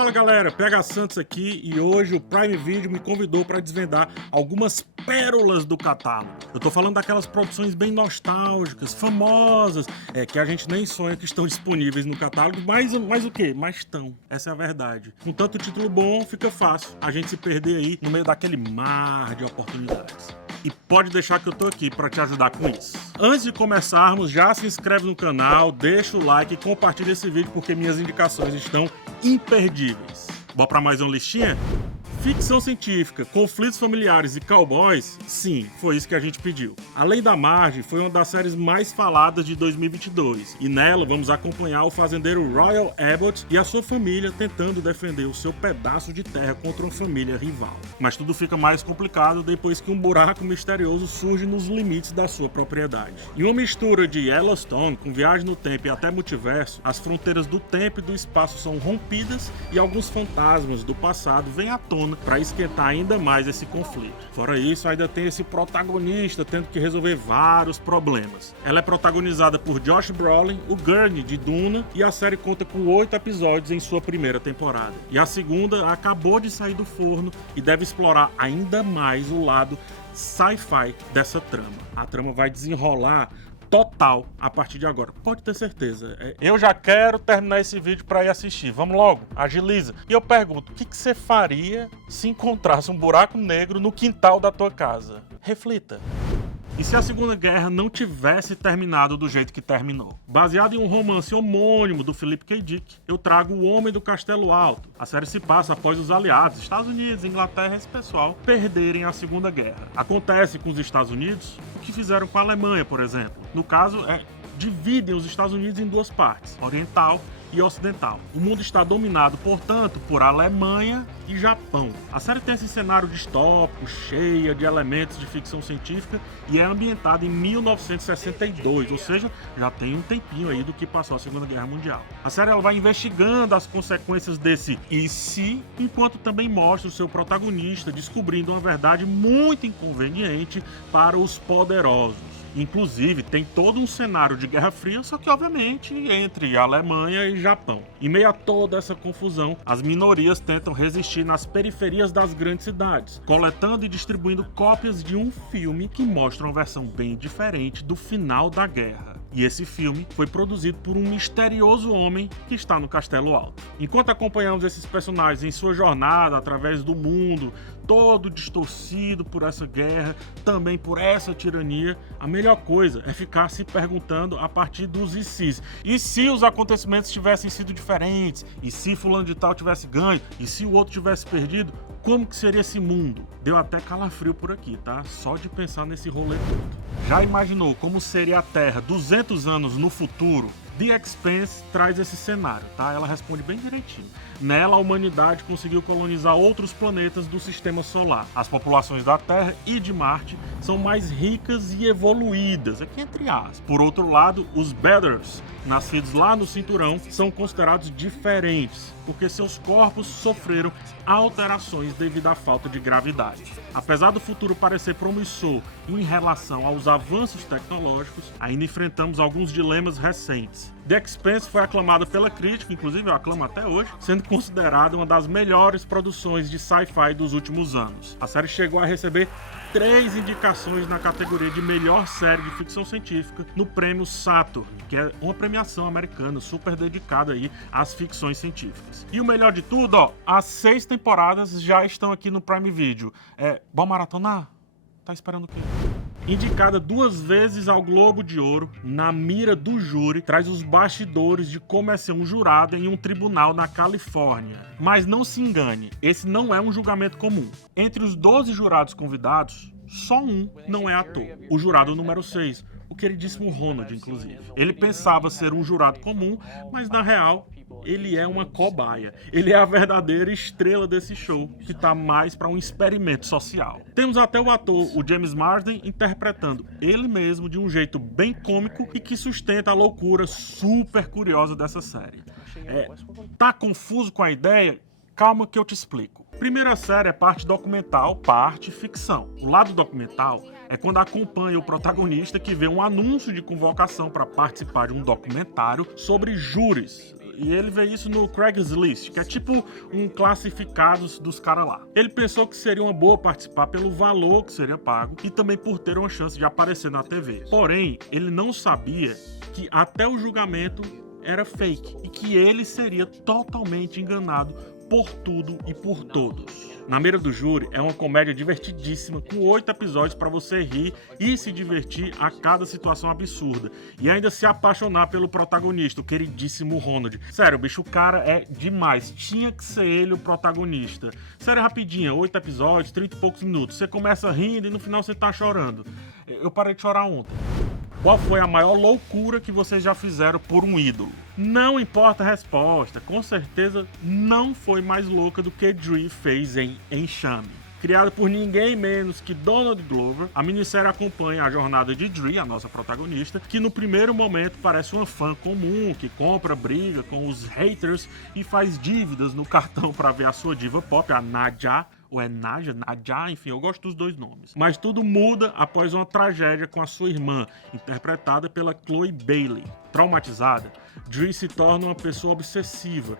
Fala galera, PH Santos aqui e hoje o Prime Video me convidou para desvendar algumas pérolas do catálogo. Eu tô falando daquelas produções bem nostálgicas, famosas, que a gente nem sonha que estão disponíveis no catálogo, mas o quê? Mas estão, essa é a verdade. Com tanto título bom, fica fácil a gente se perder aí no meio daquele mar de oportunidades. E pode deixar que eu tô aqui para te ajudar com isso. Antes de começarmos, já se inscreve no canal, deixa o like e compartilha esse vídeo porque minhas indicações estão imperdíveis. Bora para mais uma listinha? Ficção científica, conflitos familiares e cowboys? Sim, foi isso que a gente pediu. Além da Margem, foi uma das séries mais faladas de 2022. E nela vamos acompanhar o fazendeiro Royal Abbott e a sua família tentando defender o seu pedaço de terra contra uma família rival. Mas tudo fica mais complicado depois que um buraco misterioso surge nos limites da sua propriedade. Em uma mistura de Yellowstone com viagem no tempo e até multiverso, as fronteiras do tempo e do espaço são rompidas e alguns fantasmas do passado vêm à tona para esquentar ainda mais esse conflito. Fora isso, ainda tem esse protagonista tendo que resolver vários problemas. Ela é protagonizada por Josh Brolin, o Gurney de Duna, e a série conta com 8 episódios em sua primeira temporada. E a segunda acabou de sair do forno e deve explorar ainda mais o lado sci-fi dessa trama. A trama vai desenrolar total a partir de agora, pode ter certeza. Eu já quero terminar esse vídeo para ir assistir, vamos logo, agiliza. E eu pergunto, o que você faria se encontrasse um buraco negro no quintal da tua casa? Reflita. E se a Segunda Guerra não tivesse terminado do jeito que terminou? Baseado em um romance homônimo do Philip K. Dick, eu trago O Homem do Castelo Alto. A série se passa após os aliados, Estados Unidos, Inglaterra e esse pessoal, perderem a Segunda Guerra. Acontece com os Estados Unidos o que fizeram com a Alemanha, por exemplo. No caso, dividem os Estados Unidos em duas partes, oriental e ocidental. O mundo está dominado, portanto, por Alemanha e Japão. A série tem esse cenário distópico, cheia de elementos de ficção científica e é ambientada em 1962, ou seja, já tem um tempinho aí do que passou a Segunda Guerra Mundial. A série ela vai investigando as consequências desse e se, enquanto também mostra o seu protagonista descobrindo uma verdade muito inconveniente para os poderosos. Inclusive, tem todo um cenário de Guerra Fria, só que obviamente entre Alemanha e Japão. Em meio a toda essa confusão, as minorias tentam resistir nas periferias das grandes cidades, coletando e distribuindo cópias de um filme que mostra uma versão bem diferente do final da guerra. E esse filme foi produzido por um misterioso homem que está no Castelo Alto. Enquanto acompanhamos esses personagens em sua jornada através do mundo, todo distorcido por essa guerra, também por essa tirania, a melhor coisa é ficar se perguntando a partir dos e se. E se os acontecimentos tivessem sido diferentes? E se fulano de tal tivesse ganho? E se o outro tivesse perdido? Como que seria esse mundo? Deu até calafrio por aqui, tá? Só de pensar nesse rolê todo. Já imaginou como seria a Terra 200 anos no futuro? The Expanse traz esse cenário, tá? Ela responde bem direitinho. Nela, a humanidade conseguiu colonizar outros planetas do sistema solar. As populações da Terra e de Marte são mais ricas e evoluídas, aqui entre aspas. Por outro lado, os Bathers, nascidos lá no cinturão, são considerados diferentes, porque seus corpos sofreram alterações devido à falta de gravidade. Apesar do futuro parecer promissor em relação aos avanços tecnológicos, ainda enfrentamos alguns dilemas recentes. The Expanse foi aclamada pela crítica, inclusive eu aclamo até hoje, sendo considerada uma das melhores produções de sci-fi dos últimos anos. A série chegou a receber 3 indicações na categoria de melhor série de ficção científica no prêmio Saturn, que é uma premiação americana super dedicada aí às ficções científicas. E o melhor de tudo, as 6 temporadas já estão aqui no Prime Video. Bora maratonar? Tá esperando o quê? Indicada 2 vezes ao Globo de Ouro, na mira do júri, traz os bastidores de como é ser um jurado em um tribunal na Califórnia. Mas não se engane, esse não é um julgamento comum. Entre os 12 jurados convidados, só um não é ator, o jurado número 6, o queridíssimo Ronald, inclusive. Ele pensava ser um jurado comum, mas na real, ele é uma cobaia. Ele é a verdadeira estrela desse show, que tá mais para um experimento social. Temos até o ator, o James Marsden, interpretando ele mesmo de um jeito bem cômico e que sustenta a loucura super curiosa dessa série. Tá confuso com a ideia? Calma que eu te explico. Primeiro, a série é parte documental, parte ficção. O lado documental é quando acompanha o protagonista que vê um anúncio de convocação para participar de um documentário sobre júris. e ele vê isso no Craigslist, que é tipo um classificados dos caras lá. Ele pensou que seria uma boa participar pelo valor que seria pago e também por ter uma chance de aparecer na TV. Porém, ele não sabia que até o julgamento era fake e que ele seria totalmente enganado por tudo e por todos. Na Mira do Júri é uma comédia divertidíssima com 8 episódios para você rir e se divertir a cada situação absurda e ainda se apaixonar pelo protagonista, o queridíssimo Ronald. Sério, bicho, o cara é demais. Tinha que ser ele o protagonista. Sério, rapidinho, 8 episódios, 30 e poucos minutos. Você começa rindo e no final você tá chorando. Eu parei de chorar ontem. Qual foi a maior loucura que vocês já fizeram por um ídolo? Não importa a resposta, com certeza não foi mais louca do que Dre fez em Enxame. Criada por ninguém menos que Donald Glover, a minissérie acompanha a jornada de Dre, a nossa protagonista, que no primeiro momento parece uma fã comum, que compra, briga com os haters e faz dívidas no cartão para ver a sua diva pop, a Nadja, ou é Nadja, enfim, eu gosto dos dois nomes. Mas tudo muda após uma tragédia com a sua irmã, interpretada pela Chloe Bailey. Traumatizada, Dre se torna uma pessoa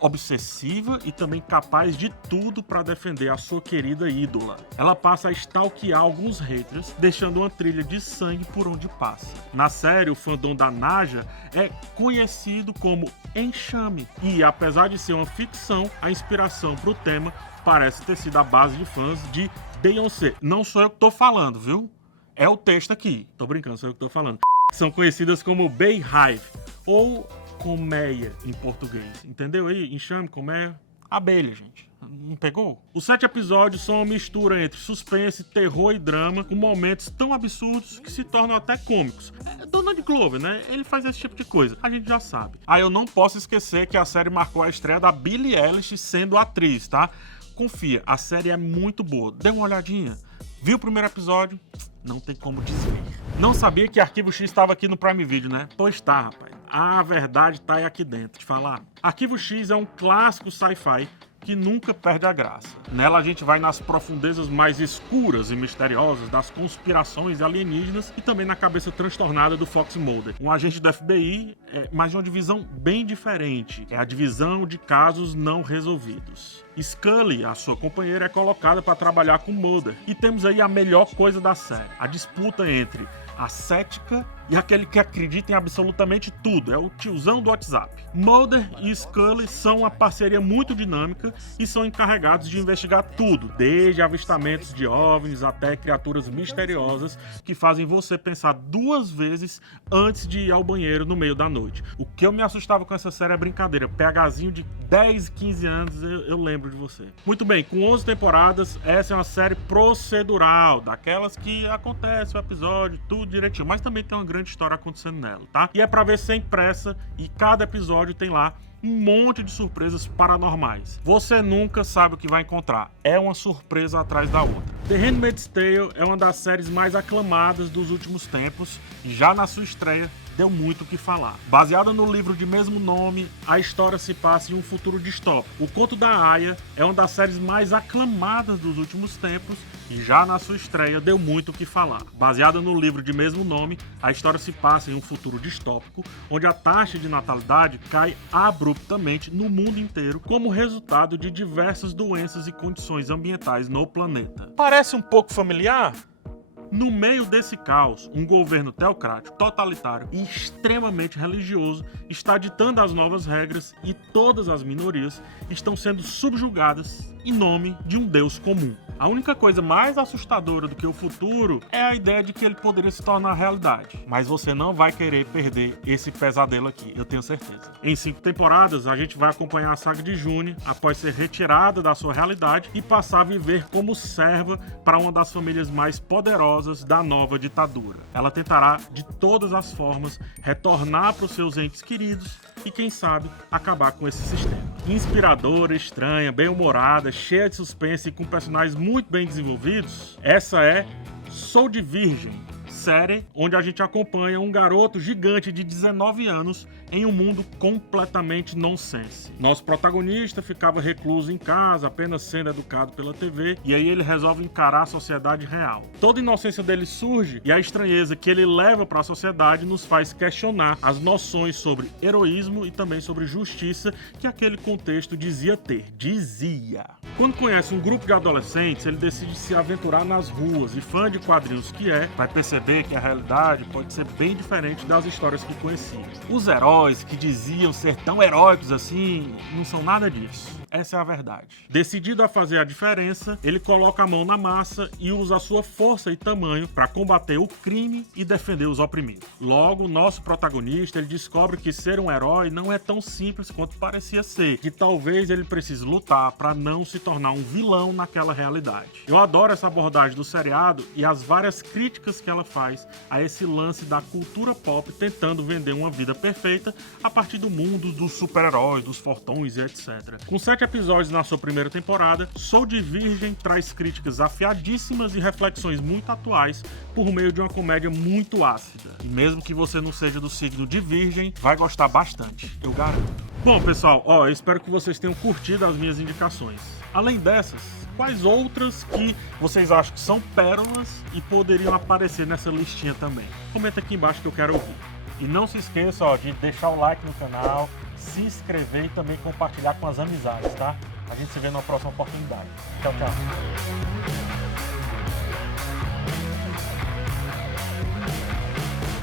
obsessiva e também capaz de tudo para defender a sua querida ídola. Ela passa a stalkear alguns haters, deixando uma trilha de sangue por onde passa. Na série, o fandom da Nadja é conhecido como Enxame, e apesar de ser uma ficção, a inspiração para o tema parece ter sido a base de fãs de Beyoncé. Não sou eu que tô falando, viu? É o texto aqui. Tô brincando, sou eu que tô falando. São conhecidas como Beehive, ou colmeia em português. Entendeu aí? Enxame, colmeia, abelha, gente. Não pegou? Os 7 episódios são uma mistura entre suspense, terror e drama, com momentos tão absurdos que se tornam até cômicos. Donald Glover, né? Ele faz esse tipo de coisa. A gente já sabe. Aí eu não posso esquecer que a série marcou a estreia da Billie Eilish sendo atriz, tá? Confia, a série é muito boa. Dê uma olhadinha. Viu o primeiro episódio? Não tem como dizer. Não sabia que Arquivo X estava aqui no Prime Video, né? Pois tá, rapaz. A verdade tá aí aqui dentro. Te falar. Arquivo X é um clássico sci-fi que nunca perde a graça. Nela a gente vai nas profundezas mais escuras e misteriosas das conspirações alienígenas e também na cabeça transtornada do Fox Mulder, um agente do FBI, mas de uma divisão bem diferente. É a divisão de casos não resolvidos. Scully, a sua companheira, é colocada para trabalhar com Mulder. E temos aí a melhor coisa da série, a disputa entre a cética e aquele que acredita em absolutamente tudo, é o tiozão do WhatsApp. Mulder e Scully são uma parceria muito dinâmica e são encarregados de investigar tudo, desde avistamentos de OVNIs até criaturas misteriosas que fazem você pensar 2 vezes antes de ir ao banheiro no meio da noite. O que eu me assustava com essa série é brincadeira, PHzinho de 10, 15 anos, eu lembro de você. Muito bem, com 11 temporadas, essa é uma série procedural, daquelas que acontece o episódio, tudo direitinho, mas também tem uma grande história acontecendo nela, tá? E é pra ver sem pressa, e cada episódio tem lá um monte de surpresas paranormais. Você nunca sabe o que vai encontrar. É uma surpresa atrás da outra. The Handmaid's Tale é uma das séries mais aclamadas dos últimos tempos e já na sua estreia deu muito o que falar. Baseada no livro de mesmo nome, a história se passa em um futuro distópico. O Conto da Aia é uma das séries mais aclamadas dos últimos tempos e já na sua estreia deu muito o que falar. Baseada no livro de mesmo nome, a história se passa em um futuro distópico, onde a taxa de natalidade cai abruptamente no mundo inteiro como resultado de diversas doenças e condições ambientais no planeta. Parece um pouco familiar? No meio desse caos, um governo teocrático, totalitário e extremamente religioso está ditando as novas regras e todas as minorias estão sendo subjugadas em nome de um Deus comum. A única coisa mais assustadora do que o futuro é a ideia de que ele poderia se tornar realidade. Mas você não vai querer perder esse pesadelo aqui, eu tenho certeza. Em 5 temporadas, a gente vai acompanhar a saga de June após ser retirada da sua realidade e passar a viver como serva para uma das famílias mais poderosas da nova ditadura. Ela tentará, de todas as formas, retornar para os seus entes queridos e, quem sabe, acabar com esse sistema. Inspiradora, estranha, bem-humorada, cheia de suspense e com personagens muito bem desenvolvidos, essa é Sou de Virgem, série onde a gente acompanha um garoto gigante de 19 anos em um mundo completamente nonsense. Nosso protagonista ficava recluso em casa, apenas sendo educado pela TV, e aí ele resolve encarar a sociedade real. Toda a inocência dele surge e a estranheza que ele leva para a sociedade nos faz questionar as noções sobre heroísmo e também sobre justiça que aquele contexto dizia ter. Quando conhece um grupo de adolescentes, ele decide se aventurar nas ruas, e fã de quadrinhos que vai perceber que a realidade pode ser bem diferente das histórias que conhecia. Os heróis que diziam ser tão heróicos assim, não são nada disso. Essa é a verdade. Decidido a fazer a diferença, ele coloca a mão na massa e usa a sua força e tamanho para combater o crime e defender os oprimidos. Logo, nosso protagonista ele descobre que ser um herói não é tão simples quanto parecia ser, que talvez ele precise lutar para não se tornar um vilão naquela realidade. Eu adoro essa abordagem do seriado e as várias críticas que ela faz a esse lance da cultura pop tentando vender uma vida perfeita a partir do mundo dos super-heróis, dos fortões e etc. Com 7 episódios na sua primeira temporada, Sou de Virgem traz críticas afiadíssimas e reflexões muito atuais por meio de uma comédia muito ácida. E mesmo que você não seja do signo de Virgem, vai gostar bastante, eu garanto. Bom, pessoal, eu espero que vocês tenham curtido as minhas indicações. Além dessas, quais outras que vocês acham que são pérolas e poderiam aparecer nessa listinha também? Comenta aqui embaixo que eu quero ouvir. E não se esqueça de deixar o like no canal, se inscrever e também compartilhar com as amizades, tá? A gente se vê na próxima oportunidade. Tchau, tchau.